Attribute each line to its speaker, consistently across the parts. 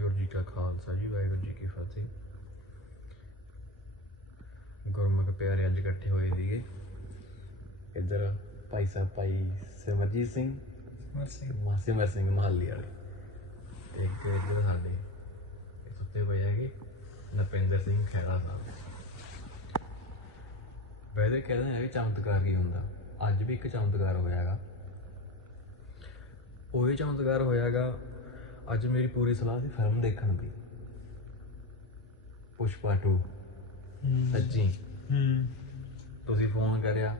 Speaker 1: ਵਾਹਿਗੁਰੂ ਜੀ ਕਾ ਖਾਲਸਾ ਜੀ ਵਾਹਿਗੁਰੂ ਜੀ ਕੀ ਫਤਿਹ। ਗੁਰਮੁਖ ਪਿਆਰੇ ਅੱਜ ਇਕੱਠੇ ਹੋਏ ਸੀਗੇ। ਇੱਧਰ ਭਾਈ ਸਾਹਿਬ ਭਾਈ ਸਿਮਰਜੀਤ ਸਿੰਘ
Speaker 2: ਮਰਸੀ
Speaker 1: ਮਾ ਸਿਮਰ ਸਿੰਘ ਮਹਾਲੀ ਵਾਲੇ। ਤੇ ਇੱਕ ਇੱਧਰ ਸਾਡੇ ਇਹ ਸੁੱਤੇ ਪਏ ਹੈਗੇ ਨਪਿੰਦਰ ਸਿੰਘ ਖਹਿਰਾ ਸਾਹਿਬ। ਵੈਸੇ ਕਹਿੰਦੇ ਨੇ ਵੀ ਚਮਤਕਾਰ ਕੀ ਹੁੰਦਾ। ਅੱਜ ਵੀ ਇੱਕ ਚਮਤਕਾਰ ਹੋਇਆਗਾ। ਉਹ ਹੀ ਚਮਤਕਾਰ ਹੋਇਆਗਾ ਅੱਜ ਮੇਰੀ ਪੂਰੀ ਸਲਾਹ ਸੀ ਫਿਲਮ ਦੇਖਣ ਦੀ। ਪੁਸ਼ਪਾ 2 ਸੱਚੀ।
Speaker 2: ਹੂੰ।
Speaker 1: ਤੁਸੀਂ ਫੋਨ ਕਰਿਆ।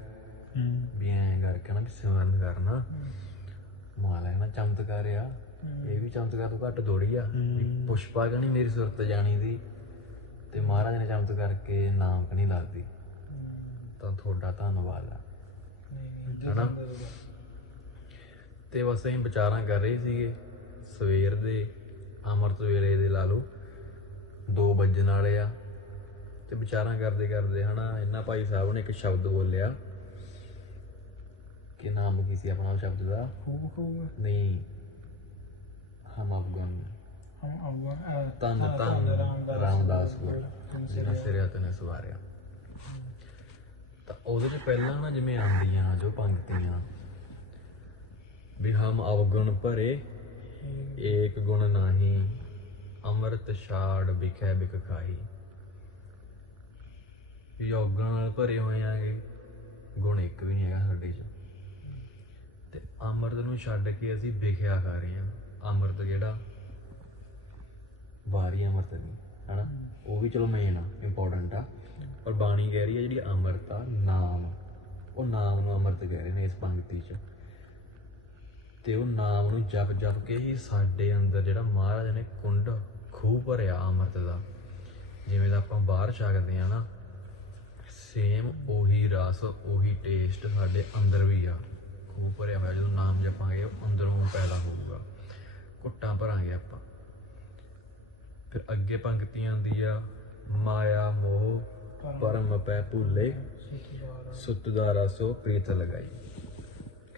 Speaker 2: ਹੂੰ।
Speaker 1: ਵੀ ਐਂ ਕਰਕੇ ਨਾ ਵੀ ਸਿਮਰਨ ਕਰਨਾ। ਮਾਲਾ ਨਾ ਚਮਤਕਾਰ ਆ। ਇਹ ਵੀ ਚਮਤਕਾਰ ਤੋਂ ਘੱਟ ਥੋੜੀ ਆ। ਵੀ ਪੁਸ਼ਪਾ ਕਣੀ ਮੇਰੀ ਸੁਰਤ ਜਾਣੀ ਦੀ। ਤੇ ਮਹਾਰਾਜ ਨੇ ਚਮਤਕਾਰ ਕਰਕੇ ਨਾਮ ਕਣੀ ਲਾਦੀ ਤਾਂ ਤੁਹਾਡਾ ਧੰਨਵਾਦ ਆ। ਹਨਾ? ਤੇ ਬਸ ਅਸੀਂ ਵਿਚਾਰਾਂ ਕਰ ਰਹੇ ਸੀਗੇ। ਸਵੇਰ ਦੇ ਅੰਮ੍ਰਿਤ ਵੇਲੇ ਦੇ ਲਾ ਲਓ 2 ਵਜਣ ਵਾਲੇ ਆ ਤੇ ਵਿਚਾਰਾਂ ਕਰਦੇ ਕਰਦੇ ਹਨਾ ਇਹਨਾਂ ਭਾਈ ਸਾਹਿਬ ਨੇ ਇੱਕ ਸ਼ਬਦ ਬੋਲਿਆ ਕਿ ਨਾਮ ਕੀ ਸੀ ਆਪਣਾ ਸ਼ਬਦ ਦਾ?
Speaker 2: ਖੂਬ ਖੂਬ।
Speaker 1: ਨਹੀਂ ਹਮ ਅਫਗਨ
Speaker 2: ਹਮ ਅਫਗਾਨ
Speaker 1: ਤਨ ਤਨ ਰਾਮਦਾਸ ਗੁਰ ਜਿਹਨਾਂ ਸਿਰਿਆ ਤੇ ਨੇ ਸਵਾਰਿਆ। ਤਾਂ ਉਹਦੇ ਚ ਪਹਿਲਾਂ ਨਾ ਜਿਵੇਂ ਆਉਂਦੀਆਂ ਜੋ ਪੰਕਤੀਆਂ ਵੀ ਹਮ ਅਵਗੁਣ ਭਰੇ ਏਕ ਗੁਣ ਨਾਹੀ, ਅੰਮ੍ਰਿਤ ਛਾੜ ਵਿਖੈ ਬਿਕ ਖਾਹੀ। ਵੀ ਨਾਲ ਭਰੇ ਹੋਏ ਆਗੇ ਗੁਣ ਇੱਕ ਵੀ ਨਹੀਂ ਹੈਗਾ ਸਾਡੇ ਚ। ਤੇ ਅੰਮ੍ਰਿਤ ਨੂੰ ਛੱਡ ਕੇ ਅਸੀਂ ਵਿਖਿਆ ਖਾ ਰਹੇ ਹਾਂ ਅੰਮ੍ਰਿਤ ਜਿਹੜਾ, ਵਾਰੀ ਅੰਮ੍ਰਿਤ ਨਹੀਂ, ਹਨਾ? ਉਹ ਵੀ ਚਲੋ ਮੇਨ ਆ ਇੰਪੋਰਟੈਂਟ ਆ। ਪਰ ਬਾਣੀ ਕਹਿ ਰਹੀ ਹੈ ਜਿਹੜੀ ਅੰਮ੍ਰਿਤ ਆ, ਨਾਮ। ਉਹ ਨਾਮ ਨੂੰ ਅੰਮ੍ਰਿਤ ਕਹਿ ਰਹੇ ਨੇ ਇਸ ਪੰਕਤੀ 'ਚ। ਤੇ ਉਹ ਨਾਮ ਨੂੰ ਜਪ ਜਪ ਕੇ ਹੀ ਸਾਡੇ ਅੰਦਰ ਜਿਹੜਾ ਮਹਾਰਾਜ ਨੇ ਕੁੰਡ ਖੂਹ ਭਰਿਆ ਅੰਮ੍ਰਿਤ ਦਾ ਜਿਵੇਂ ਦਾ ਆਪਾਂ ਬਾਹਰ ਛਕਦੇ ਆ ਨਾ ਸੇਮ ਉਹੀ ਰਸ ਉਹੀ ਟੇਸਟ ਸਾਡੇ ਅੰਦਰ ਵੀ ਆ ਖੂਹ ਭਰਿਆ ਹੋਇਆ ਜਦੋਂ ਨਾਮ ਜਪਾਂਗੇ ਉਹ ਅੰਦਰੋਂ ਪੈਦਾ ਹੋਊਗਾ ਘੁੱਟਾਂ ਭਰਾਂਗੇ ਆਪਾਂ। ਫਿਰ ਅੱਗੇ ਪੰਕਤੀਆਂ ਆਉਂਦੀ ਆ ਮਾਇਆ ਮੋਹ ਪਰਮ ਪੈ ਭੁੱਲੇ ਸੁੱਤ ਦਾ ਰਸੋ ਪ੍ਰੀਤ ਲਗਾਈ।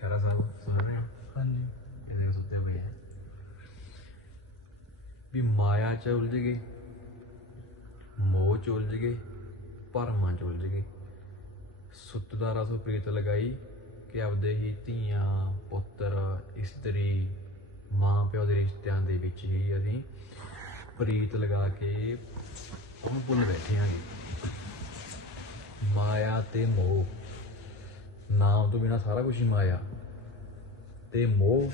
Speaker 1: ਖਰਾ ਸਾਹਿਬ ਸੁਣ ਰਹੇ ਹੋ?
Speaker 2: ਹਾਂਜੀ।
Speaker 1: ਇਹਦੇ ਸੁੱਤੇ ਹੋਏ ਆ। ਵੀ ਮਾਇਆ ਚ ਉਲਝ ਗਏ ਮੋਹ ਚ ਉਲਝ ਗਏ ਭਰਮਾਂ ਚ ਉਲਝ ਗਏ ਸੁੱਤ ਦਾ ਪ੍ਰੀਤ ਲਗਾਈ ਕਿ ਆਪਦੇ ਹੀ ਧੀਆਂ, ਪੁੱਤਰ, ਇਸਤਰੀ, ਮਾਂ ਪਿਓ ਦੇ ਰਿਸ਼ਤਿਆਂ ਦੇ ਵਿੱਚ ਹੀ ਅਸੀਂ ਪ੍ਰੀਤ ਲਗਾ ਕੇ ਉਹਨੂੰ ਭੁੱਲ ਬੈਠੇ ਆਂਗੇ ਮਾਇਆ ਤੇ ਮੋਹ। ਨਾਮ ਤੋਂ ਬਿਨਾ ਸਾਰਾ ਕੁਝ ਹੀ ਮਾਇਆ। ਤੇ ਮੋਹ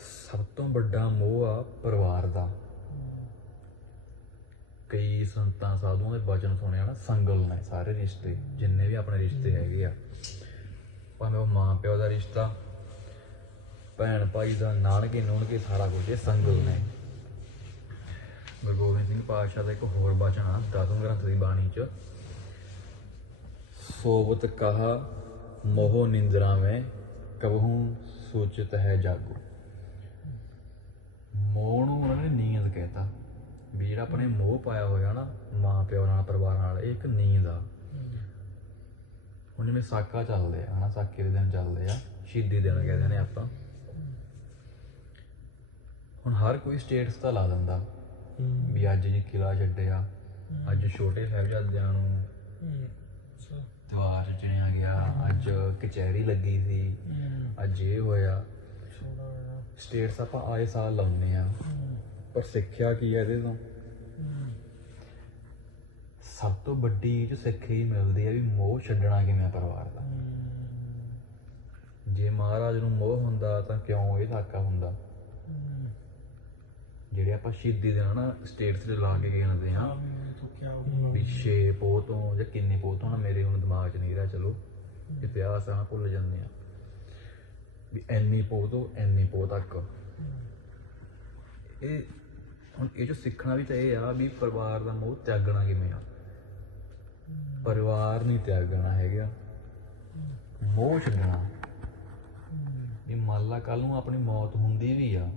Speaker 1: ਸਭ ਤੋਂ ਵੱਡਾ ਮੋਹ ਆ ਪਰਿਵਾਰ ਦਾ। ਕਈ ਸੰਤਾਂ ਸਾਧੂਆਂ ਦੇ ਬਚਨ ਸੁਣਿਆ ਨਾ ਸੰਗਲ ਨੇ ਸਾਰੇ ਰਿਸ਼ਤੇ ਜਿੰਨੇ ਵੀ ਆਪਣੇ ਰਿਸ਼ਤੇ ਹੈਗੇ ਆ। ਭਾਵੇਂ ਉਹ ਮਾਂ ਪਿਓ ਦਾ ਰਿਸ਼ਤਾ ਭੈਣ ਭਾਈ ਦਾ ਨਾਨਕੇ ਨੂਣਕੇ ਸਾਰਾ ਕੁਝ ਇਹ ਸੰਗਲ ਨੇ। ਗੁਰੂ ਗੋਬਿੰਦ ਸਿੰਘ ਪਾਤਸ਼ਾਹ ਦਾ ਇੱਕ ਹੋਰ ਬਚਨ ਆ ਦਸਵੇਂ ਗ੍ਰੰਥ ਦੀ ਬਾਣੀ ਚ ਸੋਵਤ ਕਹਾ ਮੋਹ ਨਿੰਦਰਾ ਮੈਂ ਕਬਹੂ ਸੋਚਤ ਹੈ ਜਾਗੋ। ਮੋਹ ਨੂੰ ਉਹਨਾਂ ਨੇ ਨੀਂਦ ਕਹਿਤਾ। ਵੀ ਜਿਹੜਾ ਆਪਣੇ ਮੋਹ ਪਾਇਆ ਹੋਇਆ ਨਾ ਮਾਂ ਪਿਓ ਨਾਲ ਪਰਿਵਾਰ ਨਾਲ ਇਹ ਇੱਕ ਨੀਂਦ ਆ। ਹੁਣ ਜਿਵੇਂ ਸਾਕਾ ਚੱਲਦੇ ਆ ਹਨਾ ਸਾਕੇ ਦੇ ਦਿਨ ਚੱਲਦੇ ਆ ਸ਼ਹੀਦੀ ਦਿਨ ਕਹਿੰਦੇ ਨੇ ਆਪਾਂ। ਹੁਣ ਹਰ ਕੋਈ ਸਟੇਟਸ ਤਾਂ ਲਾ ਦਿੰਦਾ। ਵੀ ਅੱਜ ਜੀ ਕਿਲਾ ਛੱਡਿਆ ਅੱਜ ਛੋਟੇ ਸਾਹਿਬਜ਼ਾਦਿਆਂ ਨੂੰ ਦਵਾਰ ਚਣਿਆ ਗਿਆ। ਅੱਜ ਕਚਹਿਰੀ ਲੱਗੀ ਸੀ। ਅੱਜ ਇਹ ਹੋਇਆ। ਸਟੇਟਸ ਆਪਾਂ ਆਏ ਸਾਲ ਲਾਉਂਦੇ ਆ ਪਰ ਸਿੱਖਿਆ ਕੀ ਹੈ ਇਹਦੇ ਤੋਂ? ਸਭ ਤੋਂ ਵੱਡੀ ਜੋ ਸਿੱਖਿਆ ਹੀ ਮਿਲਦੀ ਹੈ ਵੀ ਮੋਹ ਛੱਡਣਾ ਕਿਵੇਂ ਆ ਪਰਿਵਾਰ ਦਾ। ਜੇ ਮਹਾਰਾਜ ਨੂੰ ਮੋਹ ਹੁੰਦਾ ਤਾਂ ਕਿਉਂ ਇਹ ਸਾਕਾ ਹੁੰਦਾ? ਜਿਹੜੇ ਆਪਾਂ ਸ਼ਹੀਦੀ ਦੇ ਨਾ ਸਟੇਟਸ ਤੇ ਲਾ ਕੇ ਆ
Speaker 2: ਤੂੰ ਕੀ ਹੋਊਗਾ
Speaker 1: ਪੋਹ ਤੋਂ ਜਾਂ ਕਿੰਨੇ ਪੋਹ ਤੋਂ ਨਾ ਮੇਰੇ ਹੁਣ ਦਿਮਾਗ 'ਚ ਨਹੀਂ ਰਿਹਾ ਚਲੋ। ਇਤਿਹਾਸ ਆ ਭੁੱਲ ਜਾਂਦੇ ਆ। ਵੀ ਐਨੀ ਪੋਹ ਤੋਂ ਐਨੀ ਪੋਹ ਤੱਕ। ਇਹ ਹੁਣ ਇਹ ਜੋ ਸਿੱਖਣਾ ਵੀ ਤਾਂ ਇਹ ਆ ਵੀ ਪਰਿਵਾਰ ਦਾ ਮੋਹ ਤਿਆਗਣਾ ਕਿਵੇਂ ਆ? ਪਰਿਵਾਰ ਨਹੀਂ ਤਿਆਗਣਾ ਹੈਗਾ ਮੋਹ ਛੱਡਣਾ। ਵੀ ਮੰਨ ਲਾ ਕੱਲ ਨੂੰ ਆਪਣੀ ਮੌਤ ਹੁੰਦੀ ਵੀ ਆ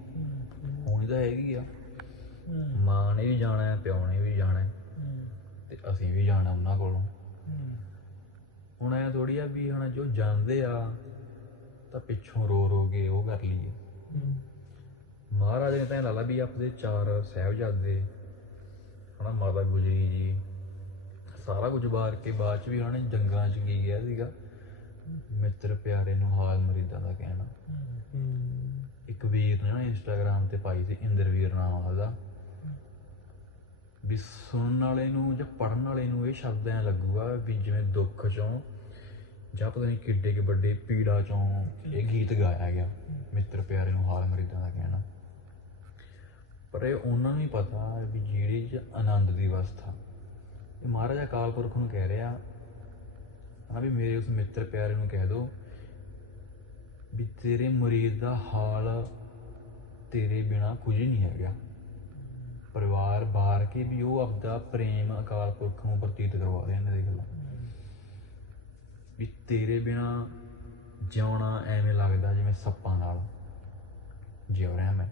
Speaker 1: ਹੋਣੀ ਤਾਂ ਹੈਗੀ ਆ। ਮਾਂ ਨੇ ਵੀ ਜਾਣਾ ਹੈ ਪਿਓ ਨੇ ਅਸੀਂ ਵੀ ਜਾਣਾ ਉਹਨਾਂ ਕੋਲੋਂ। ਹੁਣ ਐ ਥੋੜੀ ਆ ਵੀ ਹੁਣ ਜੋ ਜਾਂਦੇ ਆ ਤਾਂ ਪਿੱਛੋਂ ਰੋ ਰੋ ਕੇ ਉਹ ਕਰ ਲਈਏ। ਮਹਾਰਾਜ ਮਹਾਰਾਜ ਨੇ ਤਾਂ ਇਹ ਲਾ ਲਾ ਵੀ ਆਪਦੇ ਚਾਰ ਸਾਹਿਬਜ਼ਾਦੇ ਹਨਾ ਮਾਤਾ ਗੁਜਰੀ ਜੀ ਸਾਰਾ ਕੁਝ ਬਾਰ ਕੇ ਬਾਅਦ ਚ ਵੀ ਉਹਨਾਂ ਨੇ ਜੰਗਾਂ ਚ ਕੀ ਗਿਆ ਸੀਗਾ? ਮਿੱਤਰ ਪਿਆਰੇ ਨੂੰ ਹਾਲ ਮਰੀਦਾਂ ਦਾ ਕਹਿਣਾ। ਇੱਕ ਵੀਰ ਨੇ ਨਾ ਇੰਸਟਾਗ੍ਰam ਤੇ ਪਾਈ ਸੀ ਇੰਦਰਵੀਰ ਨਾਮ ਉਹਦਾ ਸੁਣਨ ਵਾਲੇ ਨੂੰ ਜਾਂ ਪੜਨ ਵਾਲੇ ਨੂੰ ਇਹ ਸ਼ਬਦ ਐ ਲੱਗੂਗਾ ਵੀ ਜਿਵੇਂ ਦੁੱਖ ਚੋਂ ਜਾਂ ਪਤਾ ਨਹੀਂ ਕਿੱਡੇ ਕਿ ਵੱਡੇ ਪੀੜਾ ਚੋਂ ਇਹ ਗੀਤ ਗਾਇਆ ਗਿਆ, ਮਿੱਤਰ ਪਿਆਰੇ ਨੂੰ ਹਾਲ ਮਰੀਦਾਂ ਦਾ ਕਹਿਣਾ। ਪਰ ਇਹ ਉਹਨਾਂ ਨੂੰ ਹੀ ਪਤਾ ਵੀ ਜਿਹੜੀ ਚ ਆਨੰਦ ਦੀ ਅਵਸਥਾ। ਇਹ ਮਹਾਰਾਜਾ ਅਕਾਲ ਪੁਰਖ ਨੂੰ ਕਹਿ ਰਿਹਾ ਹਨਾ ਵੀ ਮੇਰੇ ਉਸ ਮਿੱਤਰ ਪਿਆਰੇ ਨੂੰ ਕਹਿ ਦੋ ਵੀ ਤੇਰੇ ਮਰੀਜ਼ ਦਾ ਹਾਲ ਤੇਰੇ ਬਿਨਾ ਕੁਝ ਨਹੀਂ ਹੈਗਾ। ਪਰਿਵਾਰ ਬਾਰ ਕੇ ਵੀ ਉਹ ਆਪਦਾ ਪ੍ਰੇਮ ਅਕਾਲ ਪੁਰਖ ਨੂੰ ਪ੍ਰਤੀਤ ਕਰਵਾ ਰਹੇ ਨੇ, ਦੇਖ ਲਓ ਵੀ ਤੇਰੇ ਬਿਨਾ ਜਿਉਣਾ ਐਵੇਂ ਲੱਗਦਾ ਜਿਵੇਂ ਸੱਪਾਂ ਨਾਲ ਜਿਉ ਰਿਹਾ ਮੈਂ।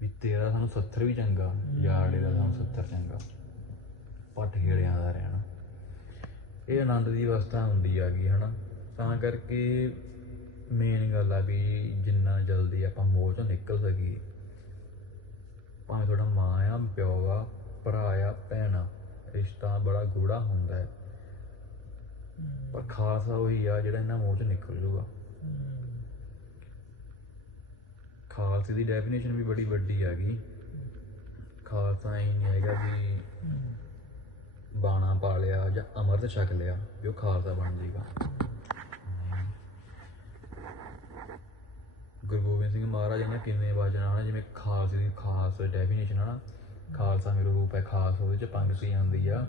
Speaker 1: ਵੀ ਤੇਰਾ ਸਾਨੂੰ 70 ਵੀ ਚੰਗਾ, ਯਾਰਡੇ ਦਾ ਸਾਨੂੰ 70 ਚੰਗਾ। ਪੱਟ ਗੇੜਿਆਂ ਦਾ ਰਹਿਣਾ। ਇਹ ਆਨੰਦ ਦੀ ਅਵਸਥਾ ਹੁੰਦੀ ਆ ਗਈ, ਹਨਾ? ਤਾਂ ਕਰਕੇ ਮੇਨ ਗੱਲ ਆ ਵੀ ਜਿੰਨਾ ਜਲਦੀ ਆਪਾਂ ਮੋਹ ਚੋਂ ਨਿਕਲ ਸਕੀਏ ਪਿਓ ਆ ਭਰਾ ਆ ਭੈਣ ਆ, ਰਿਸ਼ਤਾ ਬੜਾ ਗੂੜਾ ਹੁੰਦਾ ਹੈ। ਪਰ ਖਾਲਸਾ ਉਹੀ ਆ ਜਿਹੜਾ ਇਹਨਾਂ ਮੋਹ 'ਚ ਨਿਕਲ ਜੂਗਾ ਖਾਲਸੇ ਦੀ ਡੈਫੀਨੇਸ਼ਨ ਵੀ ਬੜੀ ਵੱਡੀ ਹੈਗੀ। ਖਾਲਸਾ ਇਹ ਨਹੀਂ ਹੈਗਾ ਵੀ ਬਾਣਾ ਪਾ ਲਿਆ ਜਾਂ ਅਮਰਤ ਛਕ ਲਿਆ ਵੀ ਉਹ ਖਾਲਸਾ ਬਣ ਜਾਏਗਾ। ਗੁਰੂ ਗੋਬਿੰਦ ਸਿੰਘ ਮਹਾਰਾਜ ਨੇ ਕਿੰਨੇ ਵਚਨ ਹਨ ਜਿਵੇਂ ਖਾਲਸੇ ਦੀ ਖਾਸ ਡੈਫੀਨੇਸ਼ਨ ਆ ਨਾ ਖਾਲਸਾ ਮੇਰਾ ਰੂਪ ਹੈ ਖਾਸ ਉਹਦੇ ਚ ਸੀ ਆਉਂਦੀ ਆ।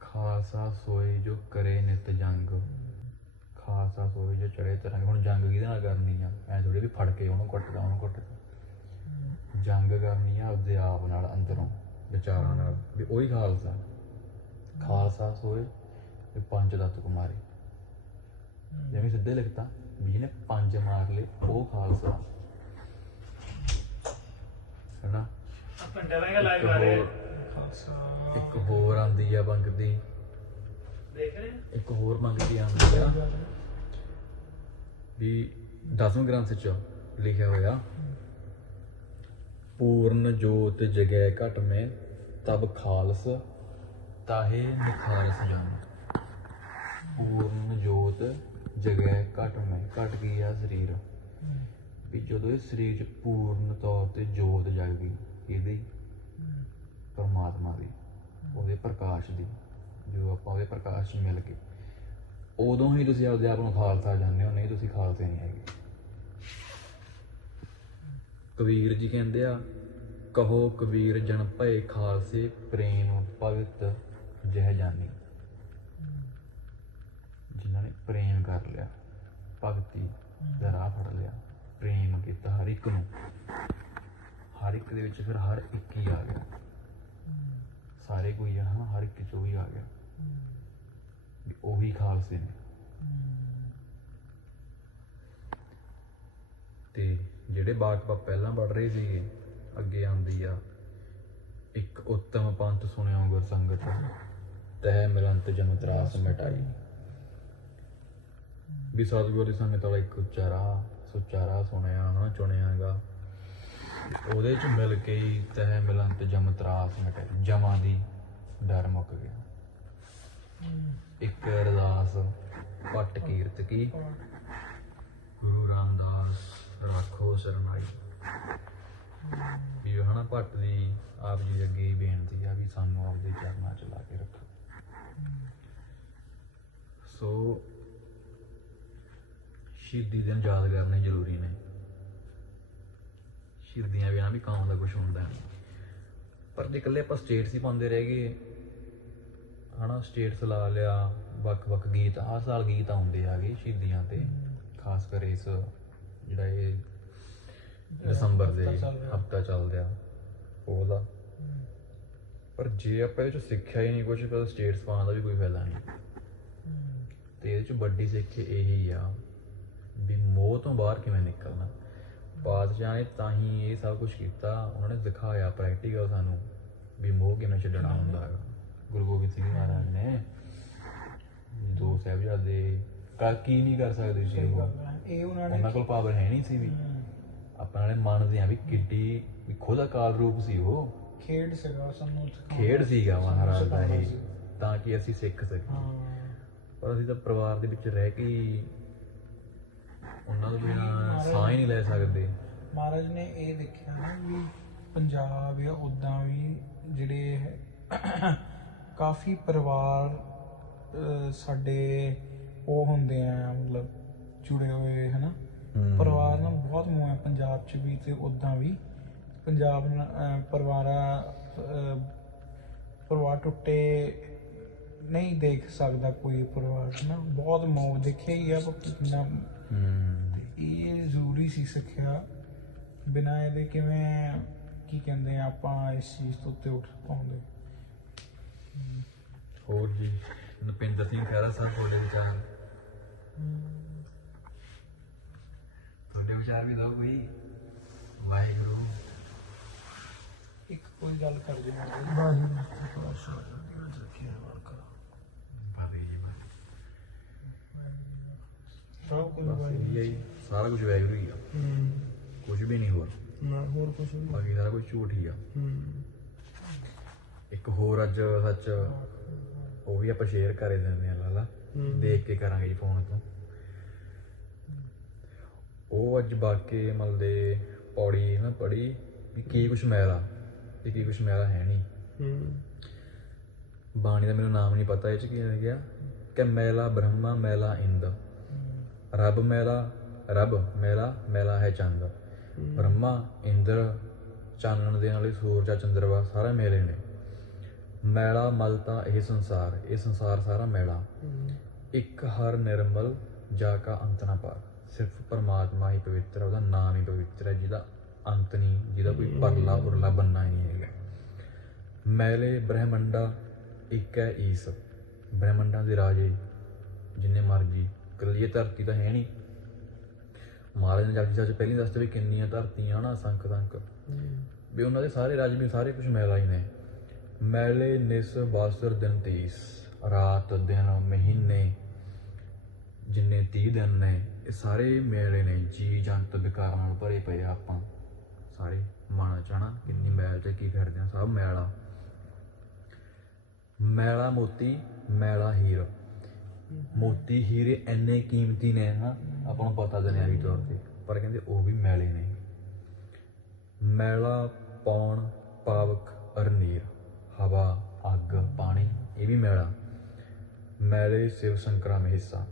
Speaker 1: ਖਾਲਸਾ ਸੋਏ ਜੋ ਕਰੇ ਨਿਤ ਜੰਗ। ਖਾਲਸਾ ਸੋਏ ਜੋ ਚੜੇ ਤਰੰਗ। ਹੁਣ ਜੰਗ ਕਿਹਦੇ ਨਾਲ ਕਰਨੀ ਆ? ਐ ਥੋੜੀ ਵੀ ਫੜ ਕੇ ਉਹਨੂੰ ਕੁੱਟਦਾ ਉਹਨੂੰ ਕੁੱਟਦਾ। ਜੰਗ ਕਰਨੀ ਆ ਆਪਦੇ ਆਪ ਨਾਲ, ਅੰਦਰੋਂ, ਵਿਚਾਰਾਂ ਨਾਲ। ਵੀ ਉਹੀ ਖਾਲਸਾ। ਖਾਲਸਾ ਸੋਏ ਤੇ ਪੰਜ ਤੱਤ ਕੁਮਾਰੀ। ਜਿਵੇਂ ਸਿੱਧੇ ਲਿਖਤਾ, ਵੀ ਜਿਹਨੇ ਪੰਜ ਮਾਰ ਲਏ, ਉਹ ਖਾਲਸਾ ਹੈਨਾ
Speaker 3: ਲਾਈਵ
Speaker 1: ਇੱਕ
Speaker 3: ਆ ਰਿਹਾ
Speaker 1: ਹੋਰ
Speaker 2: ਖਾਲਸਾ
Speaker 1: ਇੱਕ ਹੋਰ ਆਂਦੀ ਆ
Speaker 3: ਦੇਖ ਰਹੇ
Speaker 1: ਇੱਕ ਹੋਰ ਮੰਗਦੀ ਆਉਂਦੀ ਆ। ਵੀ ਦਸਵੇਂ ਗ੍ਰੰਥ ਚ ਲਿਖਿਆ ਹੋਇਆ ਪੂਰਨ ਜੋਤ ਜਗੈ ਘਟ ਮੈਂ ਤਬ ਖਾਲਸ ਤਾਹੇ ਨਿਖਾਲਸ ਜਾਨ। ਪੂਰਨ ਜੋਤ ਜਗੈ ਘਟ ਮੈਂ ਘਟ ਗਈ ਆ ਸਰੀਰ। ਵੀ ਜਦੋਂ ਇਹ ਸਰੀਰ ਚ ਪੂਰਨ ਤੌਰ ਤੇ ਜੋਤ ਜਗ ਗਈ ਇਹਦੀ ਪਰਮਾਤਮਾ ਦੀ, ਉਹਦੇ ਪ੍ਰਕਾਸ਼ ਦੀ, ਜੋ ਆਪਾਂ ਉਹਦੇ ਪ੍ਰਕਾਸ਼ 'ਚ ਮਿਲ ਕੇ। ਉਦੋਂ ਹੀ ਤੁਸੀਂ ਆਪਦੇ ਆਪ ਨੂੰ ਖਾਲਸਾ ਜਾਣਦੇ ਹੋ, ਨਹੀਂ ਤੁਸੀਂ ਖਾਲਸੇ ਨਹੀਂ ਹੈਗੇ। ਕਬੀਰ ਜੀ ਕਹਿੰਦੇ ਆ, ਕਹੋ ਕਬੀਰ ਜਨ ਭਏ ਖਾਲਸੇ ਪ੍ਰੇਮ ਭਗਤ ਜਹ ਜਾਨੀ। ਜਿਨ੍ਹਾਂ ਨੇ ਪ੍ਰੇਮ ਕਰ ਲਿਆ, ਭਗਤੀ ਦਾ ਰਾਹ ਫੜ ਲਿਆ, ਪ੍ਰੇਮ ਕੀਤਾ ਹਰ ਇੱਕ ਨੂੰ। ਹਰ ਇੱਕ ਦੇ ਵਿੱਚ ਫਿਰ ਹਰ ਇੱਕ ਹੀ ਆ ਗਿਆ। ਸਾਰੇ ਕੋਈ ਆ, ਹਨਾ? ਹਰ ਇੱਕ ਚੋਂ ਹੀ ਆ ਗਿਆ। ਵੀ ਉਹੀ ਖਾਲਸੇ ਨੇ। ਤੇ ਜਿਹੜੇ ਬਾਤ ਪਹਿਲਾਂ ਪੜ ਰਹੇ ਸੀਗੇ, ਅੱਗੇ ਆਉਂਦੀ ਆ, ਇੱਕ ਉੱਤਮ ਪੰਥ ਸੁਣਿਆ ਗੁਰ ਸੰਗਤ। ਤਹਿ ਮਿਲੰਤ ਜਨ ਤਰਾਸ ਮਿਟਾਈ। ਵੀ ਸਤਿਗੁਰ ਦੀ ਸੰਗਤ ਵਾਲਾ ਇੱਕ ਉੱਚਾ ਰਾਹ ਸੁੱਚਾ ਰਾਹ ਸੁਣਿਆ ਨਾ ਚੁਣਿਆਗਾ। ਉਹਦੇ ਚ ਮਿਲ ਕੇ ਹੀ ਤਹਿ ਮਿਲੰਤ ਜਮ ਤਰਾਸ ਮਿਟਾਈ ਜਮਾਂ ਦੀ ਡਰ ਮੁੱਕ ਗਿਆ। ਇੱਕ ਅਰਦਾਸ, ਪੱਟ ਕੀਰਤ ਕੀ? ਗੁਰੂ ਰਾਮਦਾਸ, ਰੱਖੋ ਸਰਨਾਈ ਵੀ ਹਨਾ ਭੱਟ ਦੀ ਆਪ ਜੀ ਦੇ ਅੱਗੇ ਬੇਨਤੀ ਆ ਵੀ ਸਾਨੂੰ ਆਪਦੇ ਚਰਨਾਂ ਚ ਲਾ ਕੇ ਰੱਖੋ। ਸੋ, ਸ਼ਹੀਦੀ ਦਿਨ ਯਾਦ ਕਰਨੇ ਜ਼ਰੂਰੀ ਨੇ। ਸ਼ਹੀਦੀਆਂ ਬਿਨਾਂ ਵੀ ਕੰਮ ਦਾ ਕੁਝ ਹੁੰਦਾ। ਪਰ ਜੇ ਇਕੱਲੇ ਆਪਾਂ ਸਟੇਟਸ ਹੀ ਪਾਉਂਦੇ ਰਹਿ ਗਏ ਹਨਾ ਸਟੇਟਸ ਲਾ ਲਿਆ ਵੱਖ-ਵੱਖ ਗੀਤ ਆਹ ਸਾਲ ਗੀਤ ਆਉਂਦੇ ਆਗੇ ਸ਼ਹੀਦੀਆਂ ਤੇ ਖਾਸ ਕਰ ਇਸ ਜਿਹੜਾ ਇਹ ਦਸੰਬਰ ਦੇ
Speaker 2: ਹਫ਼ਤਾ ਚੱਲ ਰਿਹਾ।
Speaker 1: ਹਫਤਾ ਚੱਲ ਰਿਹਾ ਉਹਦਾ ਪਰ ਜੇ ਆਪਾਂ ਇਹ ਚ ਸਿੱਖਿਆ ਹੀ ਨਹੀਂ ਕੁਝ ਫਿਰ ਸਟੇਟਸ ਪਾਉਣ ਦਾ ਵੀ ਕੋਈ ਫਾਇਦਾ ਨਹੀਂ। ਤੇ ਇਹਦੇ ਚ ਵੱਡੀ ਸਿੱਖ ਇਹੀ ਆ ਵੀ ਮੋਹ ਤੋਂ ਬਾਹਰ ਕਿਵੇਂ ਨਿਕਲਣਾ। ਬਾਦਸ਼ਾਹ ਨੇ ਤਾਂ ਹੀ ਇਹ ਸਭ ਕੁਝ ਕੀਤਾ। ਉਹਨਾਂ ਨੇ ਦਿਖਾਇਆ ਪ੍ਰੈਕਟੀਕਲ ਸਾਨੂੰ ਵੀ ਮੋਹ ਕਿਵੇਂ ਛੱਡਣਾ ਹੁੰਦਾ ਹੈਗਾ। ਗੁਰੂ ਗੋਬਿੰਦ ਸਿੰਘ ਮਹਾਰਾਜ ਨੇ ਦੋ ਸਾਹਿਬਜ਼ਾਦੇ ਕਾ ਕੀ ਨਹੀਂ ਕਰ ਸਕਦੇ ਸੀ ਉਹ?
Speaker 2: ਹੈ। ਇਹ ਉਹਨਾਂ ਨੇ
Speaker 1: ਉਹਨਾਂ ਕੋਲ ਪਾਵਰ ਹੈ ਨਹੀਂ ਸੀ ਵੀ। ਆਪਾਂ ਨਾਲੇ ਮੰਨਦੇ ਆ ਵੀ ਕਿੱਡੀ ਵੀ ਖੁਦ ਅਕਾਲ ਰੂਪ ਸੀ ਉਹ।
Speaker 2: ਖੇਡ ਸੀਗਾ ਸਾਨੂੰ
Speaker 1: ਖੇਡ ਸੀਗਾ ਮਹਾਰਾਜ ਦਾ ਇਹ। ਤਾਂ ਕਿ ਅਸੀਂ ਸਿੱਖ ਸਕੀਏ।
Speaker 2: ਹਾਂ।
Speaker 1: ਪਰ ਅਸੀਂ ਤਾਂ ਪਰਿਵਾਰ ਦੇ ਵਿੱਚ ਰਹਿ ਕੇ ਹੀ ਉਹਨਾਂ ਤੋਂ ਬਿਨਾਂ ਸਾਹ ਹੀ ਨਹੀਂ ਲੈ ਸਕਦੇ।
Speaker 2: ਮਹਾਰਾਜ ਨੇ ਇਹ ਦੇਖਿਆ ਨਾ ਵੀ ਪੰਜਾਬ ਜਾਂ ਉਦਾਂ ਵੀ ਜਿਹੜੇ ਕਾਫੀ ਪਰਿਵਾਰ ਅਹ, ਸਾਡੇ ਉਹ ਹੁੰਦੇ ਆ ਮਤਲਬ ਜੁੜੇ ਹੋਏ ਹਨਾ?
Speaker 1: ਹਮ।
Speaker 2: ਪਰਿਵਾਰ ਨਾਲ ਬਹੁਤ ਮੋਹ ਹੈ ਪੰਜਾਬ 'ਚ ਵੀ ਤੇ ਉਦਾਂ ਵੀ। ਪੰਜਾਬ ਨਾਲ, ਅਹ, ਪਰਿਵਾਰਾਂ ਅਹ, ਪਰਿਵਾਰ ਟੁੱਟੇ ਨਹੀਂ ਦੇਖ ਸਕਦਾ ਕੋਈ ਪਰਿਵਾਰ ਨਾ ਬਹੁਤ ਮੋਹ ਦੇਖਿਆ ਹੀ ਆ ਕਿੰਨਾ ਇਹ ਜ਼ਰੂਰੀ ਸੀ ਸਿੱਖਿਆ ਬਿਨਾਂ ਇਹਦੇ ਕਿਵੇਂ ਕੀ ਕਹਿੰਦੇ ਆ ਆਪਾਂ ਇਸ ਚੀਜ਼ ਤੋਂ ਉੱਤੇ ਉੱਠ ਪਾਉਂਦੇ।
Speaker 1: ਹੋਰ ਜੀ ਨਪਿੰਦਰ ਸਿੰਘ ਖਹਿਰਾ ਸਾਹਿਬ ਤੁਹਾਡੇ ਵਿਚਾਰ? ਤੁਹਾਡੇ ਵਿਚਾਰ ਵੀ ਦਿਓ ਕੋਈ ਵਾਹਿਗੁਰੂ।
Speaker 2: ਇੱਕ ਕੋਈ ਗੱਲ ਕਰ ਦੇ ਵਾਹਿਗੁਰੂ
Speaker 1: ਬਾਬੇ ਜੀ ਬਾਬੇ
Speaker 2: ਸਭ ਕੁਝ
Speaker 1: ਬਸ
Speaker 2: ਵਾਹਿਗੁਰੂ
Speaker 1: ਇਹ ਹੀ ਸਾਰਾ ਕੁਝ ਵਾਹਿਗੁਰੂ ਹੀ ਆ।
Speaker 2: ਹੂੰ।
Speaker 1: ਕੁਝ ਵੀ ਨਹੀਂ ਹੋਰ।
Speaker 2: ਨਾ ਹੋਰ ਕੁਝ ਨਹੀਂ।
Speaker 1: ਬਾਕੀ ਸਾਰਾ ਕੁਝ ਝੂਠ ਹੀ ਆ।
Speaker 2: ਹੂੰ।
Speaker 1: ਇੱਕ ਹੋਰ ਅੱਜ ਸੱਚ ਉਹ ਵੀ ਆਪਾਂ ਸ਼ੇਅਰ ਕਰੇ ਦਿੰਦੇ ਆ ਲਾਲਾ। ਦੇਖ ਕੇ ਕਰਾਂਗੇ ਜੀ ਫੋਨ ਤੋਂ। ਉਹ ਅੱਜ ਬਾਕੇ ਮਲ ਦੇ ਪੌੜੀ ਨਾ ਪੜੀ ਵੀ ਕੀ ਕੁਛ ਮੈਲਾ ਤੇ ਕੀ ਕੁਛ ਮੈਲਾ ਹੈ ਨਹੀਂ।
Speaker 2: ਹੂੰ।
Speaker 1: ਬਾਣੀ ਦਾ ਮੈਨੂੰ ਨਾਮ ਨਹੀਂ ਪਤਾ ਇਹ ਚ ਕੀ ਲਿਖਿਆ ਕਿ ਮੈਲਾ ਬ੍ਰਹਮਾ ਮੈਲਾ ਇੰਦ। ਰੱਬ ਮੈਲਾ ਰੱਬ ਮੈਲਾ ਮੈਲਾ ਹੈ ਚੰਦ। ਬ੍ਰਹਮਾ ਇੰਦਰ ਚਾਨਣ ਦੇ ਨਾਲੇ ਸੂਰਜਾ ਚੰਦਰਵਾ ਸਾਰਾ ਮੇਲੇ ਨੇ। ਮੈਲਾ ਮਲ ਤਾਂ ਇਹ ਸੰਸਾਰ ਇਹ ਸੰਸਾਰ ਸਾਰਾ ਮੈਲਾ। ਇੱਕ ਹਰ ਨਿਰਮਲ ਜਾ ਕਾ ਅੰਤ ਨਾ ਪਾਰ। ਸਿਰਫ ਪਰਮਾਤਮਾ ਹੀ ਪਵਿੱਤਰ ਹੈ ਉਹਦਾ ਨਾਮ ਹੀ ਪਵਿੱਤਰ ਹੈ ਜਿਹਦਾ ਅੰਤ ਨਹੀਂ ਜਿਹਦਾ ਕੋਈ ਪਰਲਾ ਉਰਲਾ ਬੰਨਾ ਨਹੀਂ ਹੈਗਾ। ਮੈਲੇ ਬ੍ਰਹਮੰਡਾ ਇੱਕ ਹੈ ਈਸ। ਬ੍ਰਹਮੰਡਾਂ ਦੇ ਰਾਜੇ ਜਿੰਨੇ ਮਰਜ਼ੀ ਕੱਲੀ ਧਰਤੀ ਤਾਂ ਹੈ ਨਹੀਂ। ਮਹਾਰਾਜ ਨੇ ਜਪਜੀ ਸਾਹਿਬ ਪਹਿਲੀ ਦੱਸਦੇ ਵੀ ਕਿੰਨੀਆਂ ਧਰਤੀਆਂ ਨਾ ਸੰਖ ਸੰਖ। ਵੀ ਉਹਨਾਂ ਦੇ ਸਾਰੇ ਰਾਜ ਵੀ ਸਾਰੇ ਕੁਝ ਮੈਲਾ ਹੀ ਨੇ। ਮੈਲੇ ਨਿਸ ਬਾਸਰ ਦਿਨ 23 ਰਾਤ ਦਿਨ ਮਹੀਨੇ, ਜਿੰਨੇ 30 ਦਿਨ ਨੇ, ਇਹ ਸਾਰੇ ਮੈਲੇ ਨੇ। ਜੀ ਜੰਤ ਵਿਕਾਰਾਂ ਨਾਲ ਭਰੇ ਪਏ ਆ ਆਪਾਂ। ਸਾਰੇ ਮਨ ਚਾਣਾ ਕਿੰਨੀ ਮੈਲ ਤੇ ਕੀ ਫਿਰਦੇ ਆ, ਸਭ ਮੈਲਾ। ਮੈਲਾ ਮੋਤੀ, ਮੈਲਾ ਹੀਰ। ਮੋਤੀ ਹੀਰੇ ਇੰਨੇ ਕੀਮਤੀ ਨੇ ਨਾ ਆਪਾਂ ਨੂੰ ਪਤਾ ਦੁਨਿਆਵੀ ਤੌਰ ਤੇ। ਪਰ ਕਹਿੰਦੇ ਉਹ ਵੀ ਮੈਲੇ ਨੇ। ਮੈਲਾ ਪੌਣ ਪਾਵਕ ਅਰਨੀਰ ਹਵਾ ਅੱਗ ਪਾਣੀ ਇਹ ਵੀ ਮੈਲਾ। ਮੈਲੇ ਸਿਵ ਸੰਕਰਮ ਹਿੱਸਾ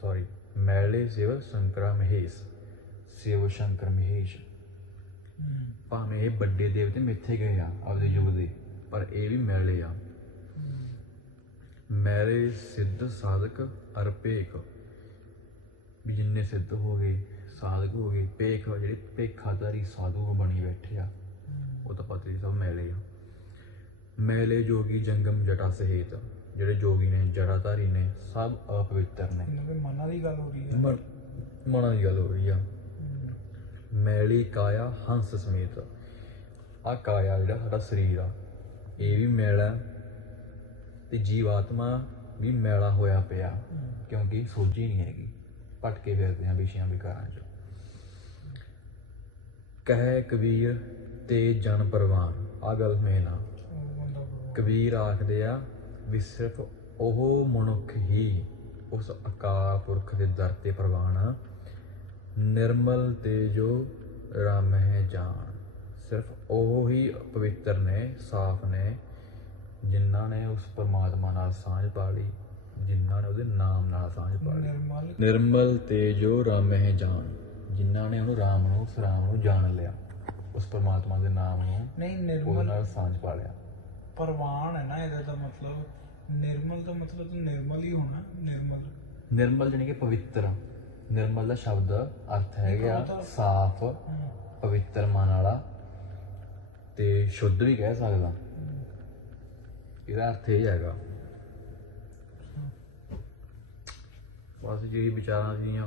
Speaker 1: ਸੌਰੀ ਮੈਲੇ ਸਿਵ ਸੰਕਰਮ ਹਿੱਸ ਸਿਵ ਸ਼ੰਕਰ ਮਹੇਸ਼। ਭਾਵੇਂ ਇਹ ਵੱਡੇ ਦੇਵਤੇ ਮਿੱਥੇ ਗਏ ਆ ਆਪਦੇ ਯੁੱਗ ਦੇ ਪਰ ਇਹ ਵੀ ਮੈਲੇ ਆ। ਮੈਲੇ ਸਿੱਧ ਸਾਧਕ ਅਰ ਭੇਖ ਵੀ ਜਿੰਨੇ ਸਿੱਧ ਹੋ ਗਏ ਸਾਧਕ ਹੋ ਗਏ ਭੇਖ ਜਿਹੜੇ ਭੇਖਾਧਾਰੀ ਸਾਧੂ ਬਣੀ ਬੈਠੇ ਆ। ਉਹ ਤਾਂ ਪਤਾ ਹੀ ਸਭ ਮੈਲੇ ਆ। ਮੈਲੇ ਜੋਗੀ ਜੰਗਮ ਜਟਾ ਸਹੇਤ ਜਿਹੜੇ ਜੋਗੀ ਨੇ ਜੜਾਧਾਰੀ ਨੇ ਸਭ ਅਪਵਿੱਤਰ ਨੇ।
Speaker 2: ਮਨਾਂ ਦੀ ਗੱਲ ਹੋ ਰਹੀ ਹੈ।
Speaker 1: ਮਨ ਮਨਾਂ ਦੀ ਗੱਲ ਹੋ ਰਹੀ ਆ। ਮੈਲੀ ਕਾਇਆ ਹੰਸ ਸਮੇਤ। ਆ ਕਾਇਆ ਜਿਹੜਾ ਸਾਡਾ ਸਰੀਰ ਆ ਇਹ ਵੀ ਮੈਲਾ ਤੇ ਜੀਵਾਤਮਾ ਵੀ ਮੈਲਾ ਹੋਇਆ ਪਿਆ, ਕਿਉਂਕਿ ਸੋਝੀ ਨਹੀਂ ਹੈਗੀ। ਭਟਕੇ ਫਿਰਦੇ ਆ ਵਿਸ਼ਿਆਂ ਵਿਕਾਰਾਂ 'ਚ। ਕਹੇ ਕਬੀਰ ਤੇ ਜਨ ਪਰਵਾਨ ਆ ਗੱਲ ਮੇਨ ਆ। ਕਬੀਰ ਆਖਦੇ ਆ, ਵੀ ਸਿਰਫ ਉਹ ਮਨੁੱਖ ਹੀ ਉਸ ਅਕਾਲ ਪੁਰਖ ਦੇ ਦਰ ਤੇ ਪ੍ਰਵਾਨ ਆ। ਨਿਰਮਲ ਤੇ ਜੋ ਰਾਮ ਹੈ ਜਾਨ। ਸਿਰਫ ਉਹ ਹੀ ਪਵਿੱਤਰ ਨੇ, ਸਾਫ਼ ਨੇ ਜਿਨ੍ਹਾਂ ਨੇ ਉਸ ਪਰਮਾਤਮਾ ਨਾਲ ਸਾਂਝ ਪਾ ਲਈ ਜਿਨ੍ਹਾਂ ਨੇ ਉਹਦੇ ਨਾਮ ਨਾਲ ਸਾਂਝ ਪਾ ਲਈ।
Speaker 2: ਨਿਰਮਲ
Speaker 1: ਨਿਰਮਲ ਤੇ ਜੋ ਰਾਮ ਹੈ ਜਾਨ ਜਿਨ੍ਹਾਂ ਨੇ ਉਹਨੂੰ ਰਾਮ ਨੂੰ ਉਸ ਰਾਮ ਨੂੰ ਜਾਣ ਲਿਆ। ਉਸ ਪਰਮਾਤਮਾ ਦੇ ਨਾਮ ਨੂੰ
Speaker 2: ਨਹੀਂ ਨਿਰਮਲ
Speaker 1: ਨਾਲ ਸਾਂਝ ਪਾ ਲਿਆ।
Speaker 2: ਪਰਵਾਨ ਹੈ ਨਾ ਇਹਦਾ ਤਾਂ ਮਤਲਬ ਨਿਰਮਲ ਦਾ ਮਤਲਬ ਤਾਂ ਨਿਰਮਲ ਹੀ ਹੋਣਾ ਨਿਰਮਲ।
Speaker 1: ਨਿਰਮਲ ਜਾਨੀ ਕਿ ਪਵਿੱਤਰ। ਨਿਰਮਲ ਦਾ ਸ਼ਬਦ ਅਰਥ ਹੈਗਾ
Speaker 2: ਉਹ ਤਾਂ-
Speaker 1: ਸਾਫ਼ ਪਵਿੱਤਰ ਮਨ ਵਾਲਾ ਤੇ ਸ਼ੁੱਧ ਵੀ ਕਹਿ ਸਕਦਾ। ਇਹਦਾ ਅਰਥ ਇਹ ਹੈਗਾ। ਬਸ ਜੀ ਵਿਚਾਰਾਂ ਸੀਗੀਆਂ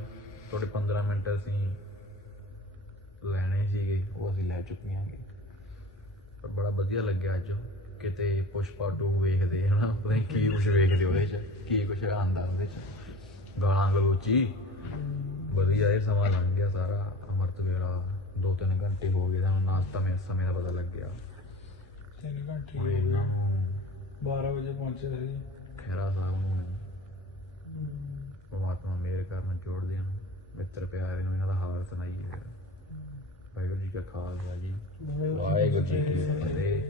Speaker 1: ਤੁਹਾਡੇ 15 ਮਿੰਟ ਅਸੀਂ ਲੈਣੇ ਸੀਗੇ ਉਹ ਅਸੀਂ ਲੈ ਚੁੱਕੇ ਹਾਂਗੇ ਪਰ ਬੜਾ ਵਧੀਆ ਲੱਗਿਆ ਅੱਜ ਕਿਤੇ ਪੁਸ਼ਪਾ 2 ਵੇਖਦੇ ਹਨਾ ਪਤਾ ਨਹੀਂ ਕੀ ਕੁਝ ਵੇਖਦੇ ਉਹਦੇ ਚ ਕੀ ਕੁਝ ਆਂਦਾ ਉਹਦੇ ਚ। ਗਾਲਾਂ ਗਲੋਚੀ। ਵਧੀਆ ਇਹ ਸਮਾਂ ਲੰਘ ਗਿਆ ਸਾਰਾ ਅਮਰਤ ਵੇਲਾ ਦੋ ਤਿੰਨ ਘੰਟੇ ਹੋ ਗਏ ਤਾਂ ਨਾਸ਼ਤਾ ਮੇ ਸਮੇਂ ਦਾ ਪਤਾ ਲੱਗਿਆ।
Speaker 2: ਤਿੰਨ ਘੰਟੇ ਹੋ ਗਏ। 12 ਵਜੇ ਪਹੁੰਚੇ ਸੀ
Speaker 1: ਖੈਰਾ ਸਾਹਿਬ ਨੂੰ ਪਰਮਾਤਮਾ ਮੇਰ ਕਰਨ ਜੋੜਦੇ ਹਨ ਮਿੱਤਰ ਪਿਆਰੇ ਨੂੰ ਇਹਨਾਂ ਦਾ ਹਾਲ ਸੁਣਾਈਏ। ਵਾਹਿਗੁਰੂ ਜੀ ਕਾ ਖਾਲਸਾ ਜੀ। ਵਾਹਿਗੁਰੂ ਜੀ ਕੀ ਫਤਿਹ।